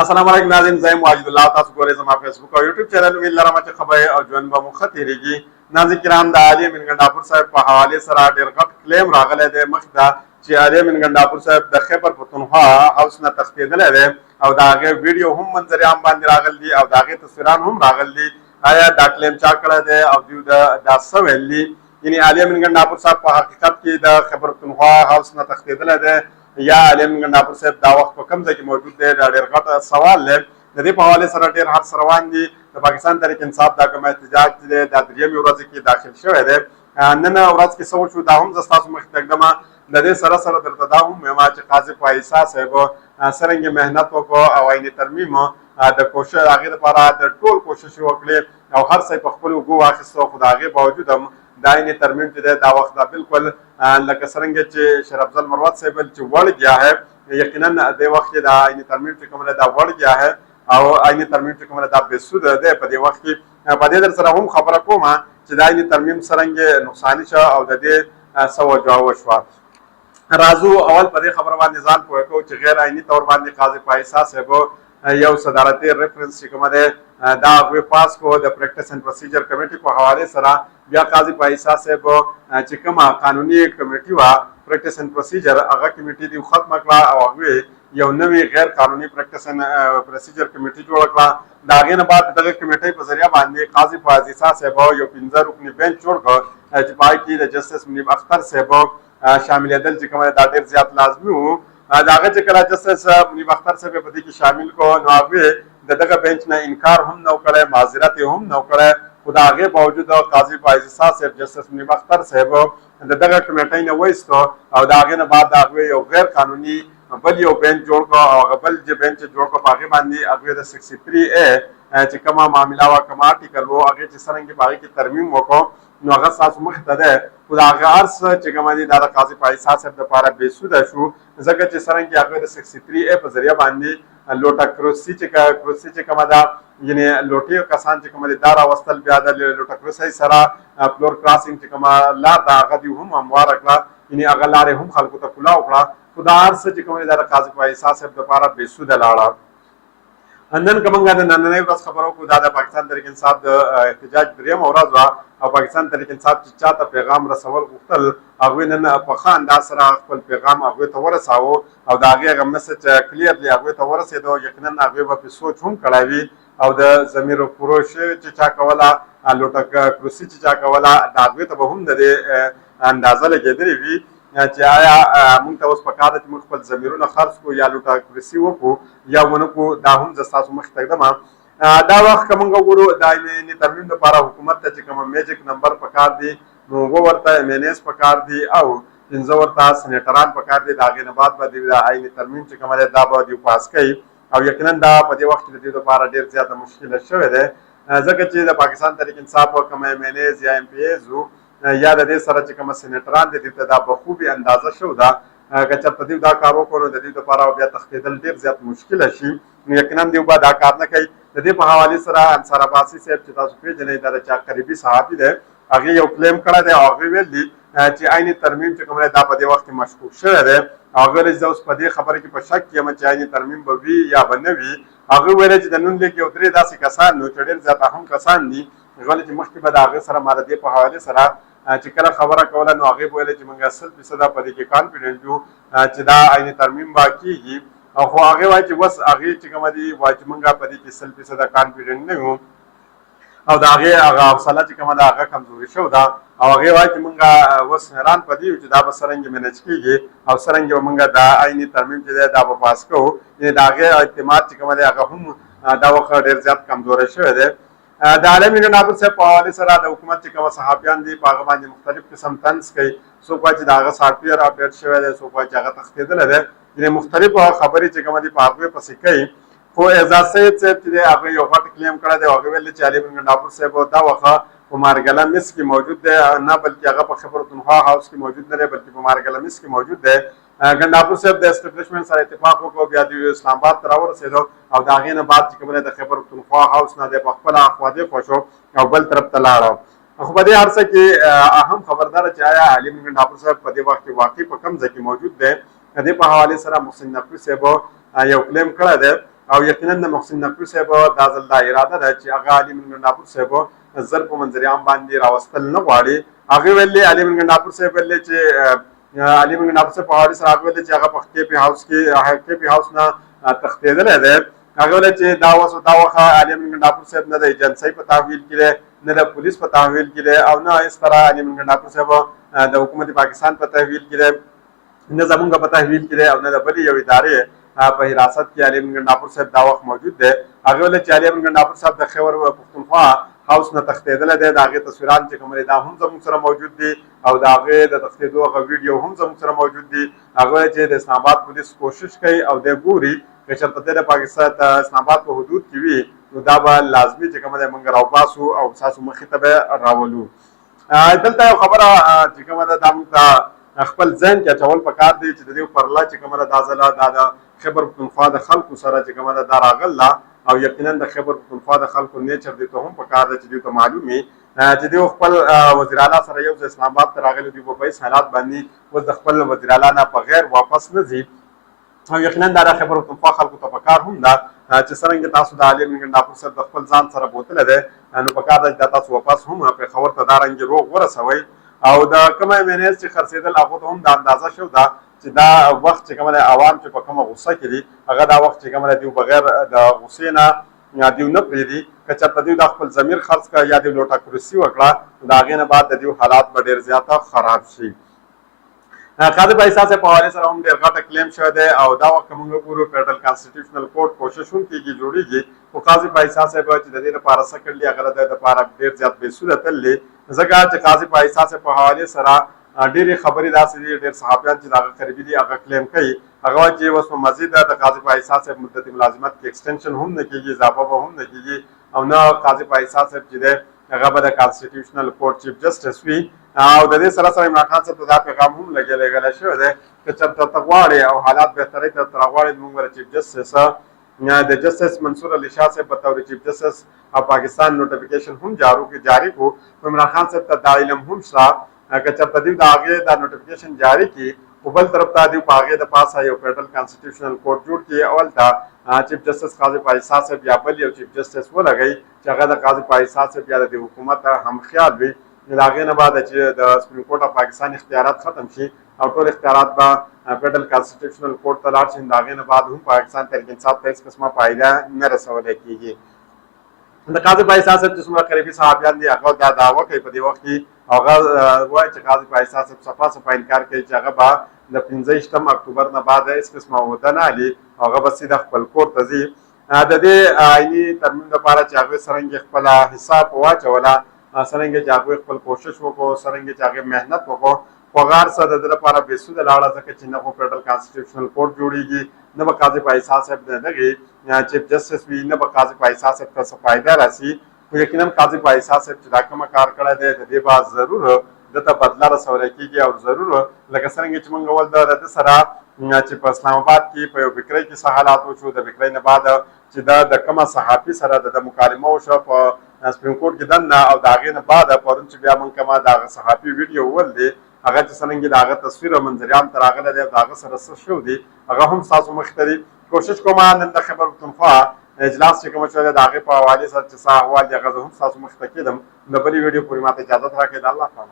السلام علیکم ناظرین، زه واجد الله، تاسو ګورئ زما فیسبوک او یوټیوب چینل. امید لرم چې خبرې او ژوند به مو ښه تېرېږي. ناظرین کرام، د علي امین ګنډاپور صاحب په حوالې سره ډېر غټ کلیم راغلی دی مخې ته چې علي امین ګنډاپور صاحب د خیبر پښتونخوا هاوس نه تښتېدلی دی او د هغې ویډیو هم منظر عام باندې راغلی دي او د هغې تصویران هم راغلي دي. آیا دا کلیم چا کړی دی او دوی دا څه ویل دي؟ یعنې علي امین ګنډاپور صاحب په حقیقت کې د خیبر پښتونخوا هاوس نه تښتېدلی دی یا علي امین ګنډاپور صاحب دا وخت په کوم ځای کې موجود دی؟ دا ډېر غټ سوال دی. د دې په حوالې سره ډېر هر روان دي. د پاکستان تحریک انصاف دا کوم احتجاج دی دا درېیمې ورځې کې داخل شوی دی. نن ورځ کې څه وشو دا هم زه ستاسو مخې ته ږدم. د دې سره سره درته دا هم وایم چې قاضي فایسا صاحب څرنګه محنت وکړو او عین ترمیم د کوشش هغې دپاره د ټول کوشش وکړې او هر څه په خپلو اوږو واخیستو، خو د هغې باوجود هم دا عین ترمیم چې دی دا وخت دا بالکل لکه څرنګه چې شیر افضل مروت صاحب چې وړ گیا ہے، یقینا د وخت کې دا عین ترمیم چې کوم دی دا وړ گیا ہے او عین ترمیم چې کومه دا بېسوده دی. په دې وخت کې په دې در سره هم خبره کوم چې دا عین ترمیم څرنګه نقصاني شو او د دې څه وجه وشوه. راځو اول په دې خبره باندې ځان پوه کړو چې غیر عیني طور باندې قاضي فایسا صاحب یو صدارتي ریفرنس چې کومه دی دا هغوی پاس کو د پریکټس اینډ پروسیجر کمیټي په حوالې سره. بیا قاضي فایسا صاحب چې کومه قانوني کمیټي وه پریکټس اینډ پروسیجر هغه کمیټي دې ختمه کړه او هغوی یو نوې غیر قانوني پریکټس اینډ پروسیجر کمیټي جوړه کړه. د هغې نه بعد دغه کمیټۍ په ذریعه باندې قاضي فایسا صاحب یو 15 رکني بینچ جوړ کړ چې په هغې کې د جسټس منیب اختر صاحب شاملېدل چې کومه دا ډېر زیات لازمي وو. د هغه چې کله جسټس منیب اختر صاحب په دې کې شامل کړو نو هغوی د دغه بینچ نه انکار هم نه کړی، معذرت یې هم نه کړی، خو د هغې باوجود قاضي فایسا صاحب جسټس منیب اختر صاحب د دغه کمیټۍ نه وایستو او د هغې نه بعد د هغوی یو غیر قانوني بل یو بینچ جوړ کړو او هغه بل چې بینچ جوړ کړو په هغې باندې هغوی د 63A چې کومه معامله وه کوم آرټیکل و هغې چې څرنګې په هغې کې ترمیم وکړو نو هغه ستاسو مخې ته دی. خو د هغه هر څه چې کومه دي دا د قاضي فایسا صاحب دپاره بېسوده شو ځکه چې څرنګې هغوی د 63A په ذریعه باندې لوټه کروسي چې کومه ده یعنې لوټې کسان چې کومه دي دا راوستل، بیا د لوټه کروسۍ سره فلور کراسینګ چې کومه لار ده هغه دې هم همواره کړه، یعنې هغه لارې هم خلکو ته کولاو کړه. خو دا هر څه چې کومه دي دا د قاضي فایسا صاحب دپاره بېسوده لاړه. نن که موږ د نننۍ ورځ خبره وکړو دا د پاکستان تحریک انصاف د احتجاج درېیمه ورځ وه او پاکستان تحریک انصاف چې چا ته پیغام رسول غوښتل هغوی نن په ښه انداز سره خپل پیغام هغوی ته ورساوه او د هغې هغه مسج کلیرلی هغوی ته ورسېدو. یقینا هغوی به پرې سوچ هم کړی وي او د ضمیر فروش چې چا کوله، لوټه کروسي چې چا کوله، د هغوی ته به هم د دې اندازه لګېدلې وي چې آیا موږ ته اوس پکار ده چې موږ خپل ضمیرونه خرڅ کړو یا لوټه کروسي وکړو یا ونه کړو. دا هم زه ستاسو مخې ته ږدم. دا وخت که موږ وګورو د عین ترمیم دپاره حکومت ته چې کومه میجیک نمبر پکار دی نو 2 ورته MNAs پکار دي او 15 ورته سینیټران پکار دي. د هغې نه بعد به د عین ترمیم چې کومه دی دا به دوی پاس کوي او یقینا دا په دې وخت کې د دوی دپاره ډېر زیاته مشکله شوی دی ځکه چې د پاکستان تحریک انصاف کومه MNAs یا MPAs وو یا د دې سره چې کومه سینیټران دي دوی ته دا بخوبې اندازه شو ده که چېرته دوی دا کار وکړو نو د دوی دپاره بیا تښتېدل ډېر زیات مشکله شي. نو یقینا دوی به دا کار نه کوي. د دې په حوالې سره انصار عباسي صاحب چې تاسو پېژنئ دا د چا قریبي صحافي دی هغې یو کلیم کړی دی او هغوی ویل دي چې عین ترمیم چې کوم دی دا په دې وخت کې مشکوک شوی دی. هغوی ویل چې زه اوس په دې خبره کې په شک کې یم چې عین ترمیم به وي یا به نه وي. هغوی ویل چې د نن لیک یو 3 داسې کسان نو چې ډېر زیات اهم کسان دي ولې چې مخکې به د هغې سره ما د دې په حوالې سره چې کله خبره کوله نو هغې به ویل چې موږ 100% په دې کې کانفیډنټ یو چې دا عین ترمیم به کېږي. خو هغې وایي چې اوس هغې چې کومه دي وایي چې موږ په دې کې 100% کانفیډنټ نه یو او د هغې هغه حوصله چې کومه ده هغه کمزوري شوې ده او هغې وایي چې موږ اوس حیران په دې یو چې دا به څرنګه مینج کېږي او څرنګه به موږ دا عین ترمیم چې دی دا به پاس کوو. یعنې د هغې اعتماد چې کومه دی هغه هم دا وخت ډېر زیات کمزوری شوی دی. د علي امین ګنډاپور صاحب په حوالې سره د حکومت چې کومه صحافیان دي په هغه باندې مختلف قسم طنز کوي. څوک وایي چې د هغه سافټویر اپډیټ شوی دی، څوک وایي چې هغه تښتېدلی دی، یعنې مختلف خبرې چې کومه دي په هغوی پسې کوي. خو اعزاز سید صاحب چې دی هغوی یو غټ کلیم کړی دی او هغوی ویل چې علي امین ګنډاپور صاحب دا وخت په مارګله مس کې موجود دی نه بلکې هغه په خیبر پښتونخوا هاوس کې موجود نه دی بلکې په مارګله مس کې موجود دی. ګنډاپور صاحب د اسټابلیشمنټ سره اتفاق وکړو بیا دوی اسلام آباد ته راورسېدو او د هغې نه بعد چې کوم دی د خیبر پښتونخوا هاوس نه دی په خپله خواده خوا او بل طرف ته لاړه. خو په دې هر څه کې اهم خبردار چې آیا علي امین ګنډاپور صاحب په دې وخت کې واقعي په کوم ځای کې موجود دی. د دې په حوالې سره محسن نقوي صاحب یو کلیم کړی دی او یقینا د محسن نقوي صاحب دا ځل دا اراده ده چې هغه علي من ګنداپور صاحب زر په منظر عام باندې راوستل نه غواړي. هغه ویلي علي من ګنداپور صاحب ویلي چې علي من ګنداپور صاحب په حواله سره هغه ویلي چې هغه په کې په هاوس کې کې په هاوس نه تختیدل دی. هغه ویلي چې دا وسو دا وخه علي من ګنداپور صاحب نه د ایجنسی په تحویل کې نه د پولیس په تحویل کې او نه اس طرح علي من ګنداپور صاحب د حکومت پاکستان په تحویل کې نه زمونږ په تحویل کې او نه د بلې یو ادارې په حراست کې علي من ګنداپور صاحب دا وخت موجود دی. هغه ویلي چې علي من ګنداپور صاحب د خیبر پښتونخوا هاوس نه تښتېدلی دی. د هغې تصویران چې کوم دا هم زموږ سره موجود دي او د هغې د تښتېدو هغه ویډیو هم زموږ سره موجود دي. هغه ویلي چې د اسلام آباد پولیس کوشش کوي او دی ګوري که چېرته دی د پاکستان د اسلام آباد په حدود کې وي نو دا به لازمي چې کومه دی موږ راوباسو او ستاسو مخې ته به راولو. دلته یو خبره چې کومه ده دا موږ ته خپل ذهن کې اچول پکار دی چې د دې پرله چې کومه ده دا ځله دا د خیبر پښتونخوا د خلکو سره چې کومه ده دا راغله او یقینا د خیبر پښتونخوا د خلکو نیچر دې ته هم پکار دی چې دوی ته معلوم وي چې دوی خپل وزیر اعلی سره یو ځای اسلام آباد ته راغلي دوی په پیس حالات باندې اوس د خپل وزیر اعلی نه بغیر واپس نه ځي او یقینا د خیبر پښتونخوا خلکو ته پکار هم ده چې څرنګه تاسو د علي من ګنداپور صاحب د خپل ځان سره بوتلی دی نو پکار ده چې تاسو واپس هم پېښور ته دا رنګې روغ ورسوئ او د کومه مینیز چې خرڅېدل هغو ته هم دا اندازه شو ده چې دا وخت چې کومه عوام چې په کومه غوسه کې دي هغه دا وخت چې کومه دوی بغیر د غوسې نه دوی نه پرېږدي که چېرته دوی دا خپل ضمیر خرڅ کړه یا دوی لوټه کرسي وکړه د هغې نه بعد د دوی حالات به ډېر زیاته خراب شي. قاضي پایسا صاحب په حوالې سره هم ډېر غټه کلیم شوی دی او دا وخت که موږ وګورو فیډرل کانسټیټیوشنل کورټ کوشش هم کېږي جوړېږي خو قاضي پایسا صاحب چې د دې لپاره څه کړلي هغه د دې لپاره ډېر زیات بېسوده تللي ځکه چې قاضي پایسا صاحب په حوالې سره ډېرې خبرې داسې دي ډېر صحافیان چې د هغه قریبي دي هغه کلیم کوي هغه وایي چې اوس په مزید د قاضي پایسا صاحب مدت ملازمت کې ایکسټنشن هم نه کېږي اضافه به هم نه کېږي او نه قاضي پایسا صاحب چې دی هغه به د کانسټیټیوشنل کورټ چیف جسټس وي او د دې سره سره عمران خان صاحب ته دا پیغام هم لګېدلی شوی دی که چېرته ته غواړې او حالات بهترۍ ته راغواړې زموږ به چیف جسټس د جسټس منصور علي شاه صاحب په طور چیف جسټس او پاکستان نوټیفیکیشن هم جاری کړو عمران خان صاحب ته دا علم هم شته که چېرته دوی د هغې دا نوټیفیکیشن جاری کړي خو بل طرف ته دوی په هغې د پاسه یو فیډرل کانسټیټیوشنل کورټ جوړ کړي اول ته چیف جسټس قاضي پایسا صاحب یا بل یو چیف جسټس ولګوي چې هغه د قاضي پایسا صاحب یا د حکومت هم خیال وي د هغې نه بعد چې د سپریم کورټ اف پاکستان اختیارات ختم شي او ټول اختیارات به فیډرل کانسټیټیوشنل کورټ ته لاړ شي د هغې نه بعد هم پاکستان تحریک انصاف ته هېڅ قسمه فایده نه رسولی کېږي. د قاضي پایسا صاحب چې څومره قریبي صحابیان دي هغه دا دعوه کوي په دې وخت کې هغه وایي چې قاضي پایسا صاحب صفا انکار کوي چې هغه به د 15 اکتوبر نه بعد هېڅ قسمه عهده نه اخلي هغه به سیده خپل کور ته ځي. د دې آیني ترمیم لپاره چې هغوی څرنګې خپله حساب واچوله څرنګې چې هغوی خپل کوشش وکړو څرنګې چې هغې محنت وکړو خو هغه هر څه د ده لپاره بېسوده لاړه ځکه چې نه خو فیډرل کانسټیټیوشنل کورټ جوړېږي نه به قاضي پایسا صاحب د دغې چیف جسټس وي نه به قاضي پایسا صاحب ته څه فایده راسي خو یقینا قاضي پایسا صاحب چې دا کومه کار کړی دی د دې به ضرور دته بدله رسولی کېږي او ضرور لکه څرنګه چې موږ اول د ده سره چې په اسلام آباد کې په یو بکرۍ کې څه حالات وشو د بکرۍ نه بعد چې دا د کومه صحافي سره د مکالمه وشوه په سپریم کورټ کې دننه او د هغې نه بعد پرون چې بیا موږ کومه د هغه صحافي ویډیو وولدې هغه چې څرنګه د هغه تصویر او منظر عام ته راغلی دی او د هغه سره څه شوي دي هغه هم ستاسو مخې ته دي. کوشش کوم نن د خیبر پښتونخوا اجلاس چې کوم شوی دی د هغې په حوالې سره چې څه احوال دي هغه زه هم ستاسو مخې ته کېدم د بلې ویډیو پورې ماته اجازت راکړئ. د الله په امان.